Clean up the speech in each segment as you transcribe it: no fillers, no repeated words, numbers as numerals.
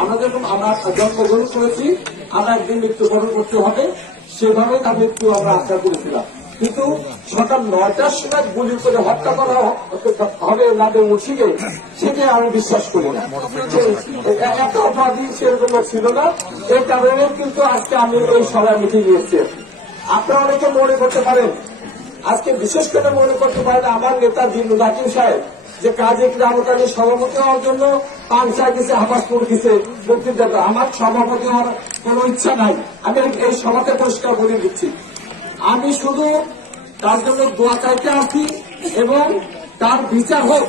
আমরা যখন আমরা জন্মগ্রহণ করেছি, আমরা একদিন মৃত্যুবরণ করতে হবে, সেভাবে তার মৃত্যু আমরা আশা করেছিলাম। কিন্তু সকাল 9টার সময় গুলি করে হত্যা করা হবে নাদের মুর্শিকে, সেটা আমি বিশ্বাস করি না। এত অপরাধী সেরকম ছিল না। এই কারণে কিন্তু আজকে আমি এই সভায় মিটিং নিয়েছি। আপনারা অনেকে মনে করতে পারেন, আজকে বিশেষ করে মনে করতে পারেন আমার নেতা জিল্লুর রাকিব সাহেব যে কাজী গ্রামতালী সভাপতি হওয়ার জন্য পাংশা গেছে, হাবাসপুর গেছে বক্তৃতা। আমার সভাপতি হওয়ার কোন ইচ্ছা নাই। আমি এই সভাতে পরিষ্কার বলে দিচ্ছি, আমি শুধু তার জন্য দোয়া চাইতে আসি এবং তার বিচার হোক।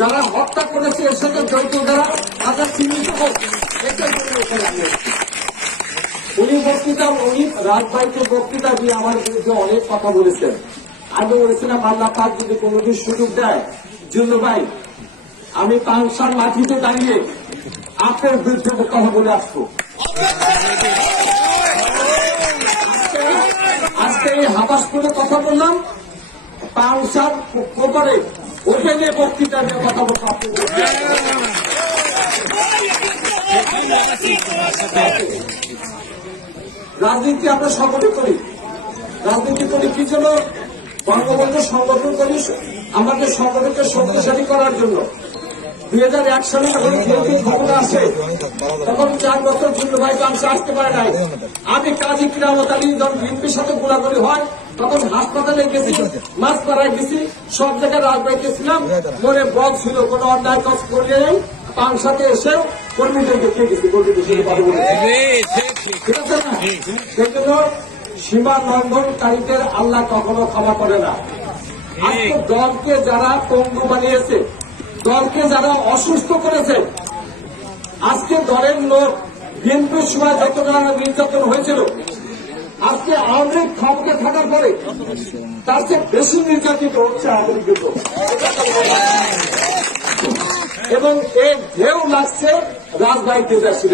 যারা হত্যা করেছে এর সাথে জড়িত যারা, তাদের চিহ্নিত হোক। উনি রাজবাড়িতে বক্তৃতা দিয়ে আমার বিরুদ্ধে অনেক কথা বলেছেন। আমি বলেছিলাম আল্লাহ পাক যদি কোনোদিন সুযোগ দেয়, জিল্লু ভাই আমি পাংশার মাটিতে দাঁড়িয়ে আপনার বিরুদ্ধে কথা বলে আসবো। আজকে এই হাবাসপুরে কথা বললাম, পাংশার কোপারে ওখানে বক্তৃতা নিয়ে কথা বলবো। রাজনীতি আমরা সকলে করি, রাজনীতি করি কি জন্য? বঙ্গবন্ধু সংগঠন করি আমাদের সংগঠনকে শক্তিশালী করার জন্য। 2001 সালে যখন বিএনপি ক্ষমতা আসে, তখন 4 বছর জিল্লু ভাই পাংশা আসতে পারে নাই। আমি কাজী কিরামতালী যখন বিএনপির সাথে গোলাগুলি হয়, তখন হাসপাতালে গেছি, মাছ পাড়ায় গেছি, সব জায়গায় রাজবাড়িতে ছিলাম। মনে বল ছিল কোন অন্যায় কাজ করলে নেই, পাংশাতে এসেও কর্মীদের দেখে গেছি, কর্মীদের সাথে কথা বলে। ঠিক আছে না? সেজন্য সীমা লঙ্ঘনকারীদের আল্লাহ কখনো ক্ষমা করে না। আজকে দলকে যারা পঙ্গু বানিয়েছে, দলকে যারা অসুস্থ করেছে, আজকে দলের লোক বিএনপির সময় যত ধরনের নির্যাতন হয়েছিল, আজকে আওয়ামী লীগ ক্ষমতা থাকার পরে তার চেয়ে বেশি নির্যাতিত হচ্ছে আওয়ামী লীগের লোক। এবং এই ঢেউ লাগছে রাজবাড়িতে যাচ্ছে,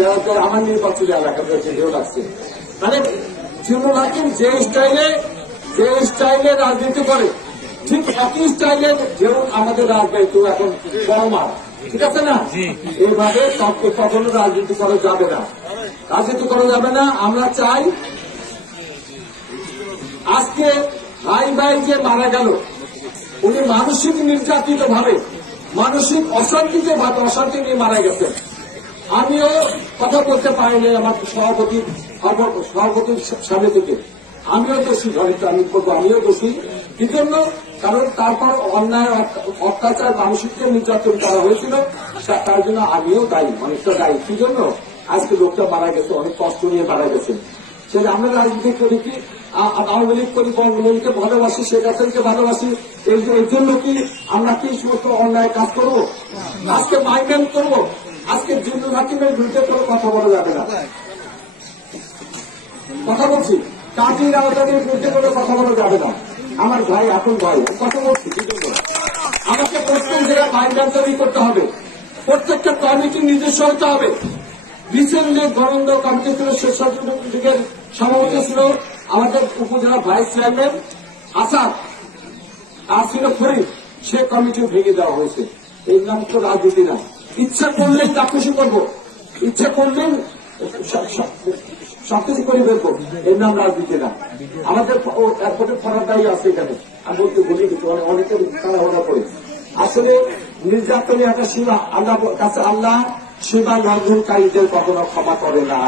আমার নির্বাচনী এলাকাতে ঢেউ লাগছে। মানে জিল্লুর রাকিব যে স্টাইলে রাজনীতি করে, ঠিক একই স্টাইলের যেমন আমাদের রাজনীতিও এখন বড়মার। ঠিক আছে না? এইভাবে কখনো রাজনীতি করা যাবে না, রাজনীতি করা যাবে না। আমরা চাই আজকে ভাই যে মারা গেল, উনি মানসিক নির্যাতিত ভাবে, মানসিক অশান্তি নিয়ে মারা গেছেন। আমিও কথা বলতে পারিনি আমার সভাপতির সামনে থেকে। আমিও দোষী, ধরিত আমি করবো, আমিও দোষী। কি জন্য? কারণ তারপর অন্যায় অত্যাচার মানসিক নির্যাতন করা হয়েছিল, তার জন্য আমিও দায়ী, অনেকটা দায়ী। কি জন্য? আজকে লোকটা মারা গেছে, অনেক কষ্ট নিয়ে মারা গেছে। সেটা আমরা রাজনীতি করি কি, আওয়ামী লীগ করি, বঙ্গবন্ধুকে ভালোবাসি, শেখ হাসিনাকে ভালোবাসি, এই জন্য কি আমরা কি সমস্ত অন্যায় কাজ করবো? আজকে মাইন্ড করবো? আজকে জিল্লুর রাকিবের বিরুদ্ধে কোনো কথা বলা যাবে না। কথা বলছি, কাজী রাউতারির বিরুদ্ধে কোনো কথা বলা যাবে না। আমার ভাই, এখন ভাই কথা বলছি। আমাকে প্রত্যেক জায়গায় মাইন্ড তৈরি করতে হবে, প্রত্যেকটা কমিটি নিজস্ব হতে হবে। রিসেন্টলি গরন্দ কমিটি ছিল, স্বেচ্ছাসেবক লীগের সভাপতি ছিল আমাদের উপজেলা ভাইস চেয়ারম্যান আসাদ, আর ছিল ফরিদ, সে কমিটি ভেঙে দেওয়া হয়েছে। এই নাম তো রাজনীতি না। ইচ্ছা করলেন তা খুশি করবো, ইচ্ছা করলেন সবকিছু করে বেরবো, এর নাম রাজনীতি না। আমাদের এয়ারপোর্টে ফরাদাই আছে এখানে, আমি বলতে বলি কিছু অনেকে তাড়াহুড়া করে। আসলে নির্যাতনে একটা সীমা, আল্লাহ কাছে আল্লাহ সীমা লঙ্ঘনকারীদের কখনো ক্ষমা করে না।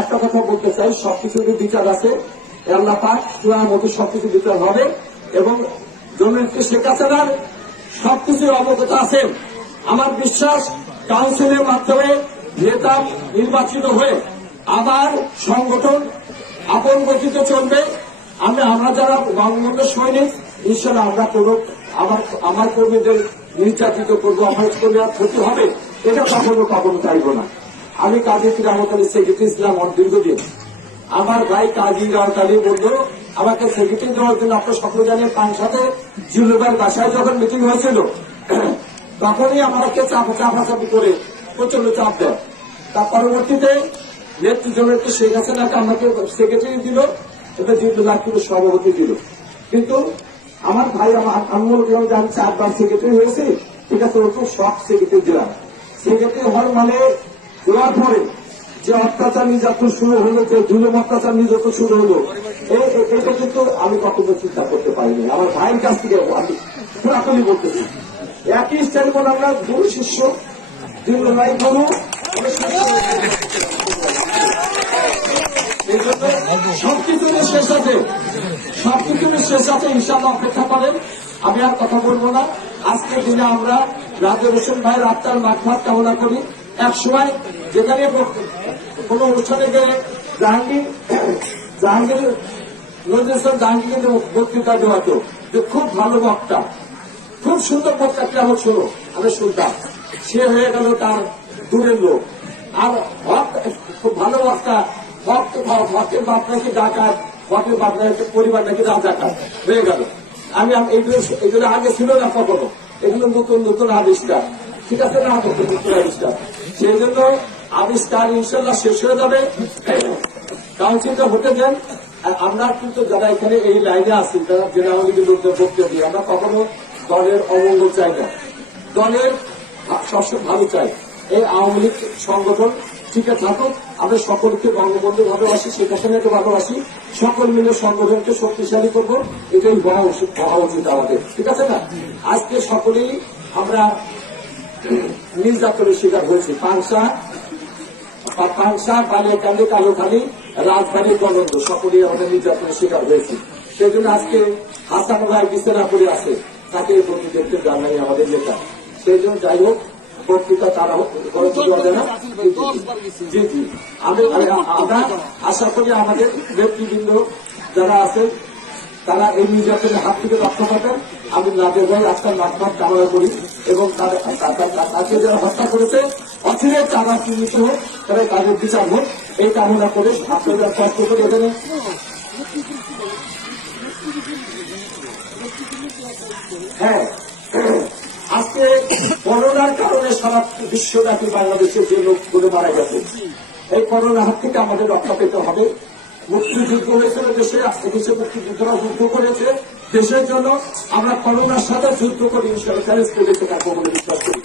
একটা কথা বলতে চাই, সবকিছুর বিচার আছে, আল্লাহ পাক সূরার মধ্যে সবকিছু বিচার হবে। এবং জননেত্রী শেখ হাসিনার সবকিছুর অবগত আছেন। আমার বিশ্বাস কাউন্সিলের মাধ্যমে নেতা নির্বাচিত হয়ে আবার সংগঠন আপন গতিতে চলবে। আমরা যারা বঙ্গবন্ধু সৈনিক, ইনশাল্লাহ আমরা কোনো আমার কর্মীদের নির্যাতিত করবো, অপরাধ করলে ক্ষতি হবে, এটা কখনো চাইব না। আমি কাজী কিরামতালী সেক্রেটারি ছিলাম দীর্ঘদিন। আমার ভাই কাজী রাউতালী বলল আমাকে সেক্রেটারি দেওয়ার জন্য। আপনার সকলে জানেন, পাংশাতে জিল্লু ভাইয়ের বাসায় যখন মিটিং হয়েছিল, তখনই আমাকে চাপাচাপি করে প্রচন্ড চাপ দেয়। তার পরবর্তীতে নেতৃত্ব শেখ হাসিনাকে আমাকে সেক্রেটারি দিল, এটা জিল্লু রাকিবের সভাপতি দিল। কিন্তু আমার ভাই আমি আমি 4 বার সেক্রেটারি হয়েছি, ঠিক আছে, ওরকম সব সেক্রেটারি দিলাম। সেক্রেটারি হওয়ার মানে দেওয়ার পরে যে অত্যাচার নির্যাতন শুরু হলো, যে জুলুম অত্যাচার নির্যাতন শুরু হলো, এটা কিন্তু আমি কখনো চিন্তা করতে পারিনি। আমার ভাইয়ের কাছ থেকে আমি পুরাতনই বলতেছি, একই স্টাইল বলে আমরা গুরু শিষ্য, দুই ভাই গুরু, এই জন্য সবকিছুর শেষ আছে, সবকিছুর শেষ আছে। ইনশাআল্লাহ অপেক্ষা করেন, আমি আর কথা বলবো না। আজকের দিনে আমরা রাজা হোসেন ভাইয়ের আত্মার মাগফিরাত কামনা করি। এক সময় যেখানে কোন অনুষ্ঠানে গেলে জাহাঙ্গীর নজরুল ইসলাম জাহাঙ্গীর বক্তৃতা দেওয়াতো, যে খুব ভালো বক্তা, খুব সুন্দর বক্তা, কেমন শোনো, আমি শুনতাম। সে হয়ে গেল তার দূরের লোক। আর খুব ভালো বক্তা, ভক্তের বাপ নাকি ডাকাত, ভক্তের বাপ নাকি পরিবার নাকি রাজাকার হয়ে গেল। আমি এগুলো আগে ছিল না কখনো, এগুলো নতুন নতুন আবিষ্কার, ঠিক আছে না, নতুন আবিষ্কার। সেই জন্য আবিষ্কার ইনশাল্লাহ শেষ হয়ে যাবে, কাউন্সিলটা হতে দেন। আমরা কিন্তু যারা এখানে এই লাইনে আছি, যারা জেনারেলি লোকদের বক্তব্য দিই, আমরা কখনো দলের অমঙ্গল চাই না, দলের সবসময় ভালো চাই। এই আওয়ামী লীগ সংগঠন টিকে থাকুক, আমরা সকলকে বঙ্গবন্ধু ভালোবাসি, শেখ হাসিনাকে ভালোবাসি, সকল মিলে সংগঠনকে শক্তিশালী করবো, এটাই হওয়া উচিত আমাদের, ঠিক আছে না। আজকে সকলেই আমরা নির্যাতনের শিকার হয়েছি। পাংশা, বালিয়াকান্দি, কালোখালী, রাজবাড়ী, গলন্দ, সকলেই আমাদের নির্যাতনের শিকার হয়েছি। সেই জন্য আজকে হাসান ভাই বিছানাপুরে আছে, তাকে প্রতি দেখতে জানাই আমাদের নেতা। সেই জন্য যাই হোক, বক্তৃতা তারা দেওয়া না। জি জি, আমরা আশা করি আমাদের নেতৃবৃন্দ যারা আছে তারা এই নির্যাতনের হাত থেকে রক্ষা পাবেন। আমি নাদের ভাই আজকাল মাগফিরাত কামনা করি, এবং তাকে যারা হত্যা করেছে অচিরে তারা চিহ্নিত হোক, তারা তাদের বিচার হোক, এই কামনা করে আপনাদের কষ্ট করে এখানে হ্যাঁ। আজকে করোনার কারণে সারা বিশ্বব্যাপী বাংলাদেশের যে লোকগুলো মারা গেছে, এই করোনার হাত থেকে আমাদের রক্ষা পেতে হবে। মুক্তিযুদ্ধ হয়েছিল দেশে, দেশে মুক্তিযুদ্ধরা যুদ্ধ করেছে দেশের জন্য। আমরা করোনার সাথে যুদ্ধ করে ইনশাআল্লাহ চ্যালেঞ্জ করে থাকবো বলে বিশ্বাস করি।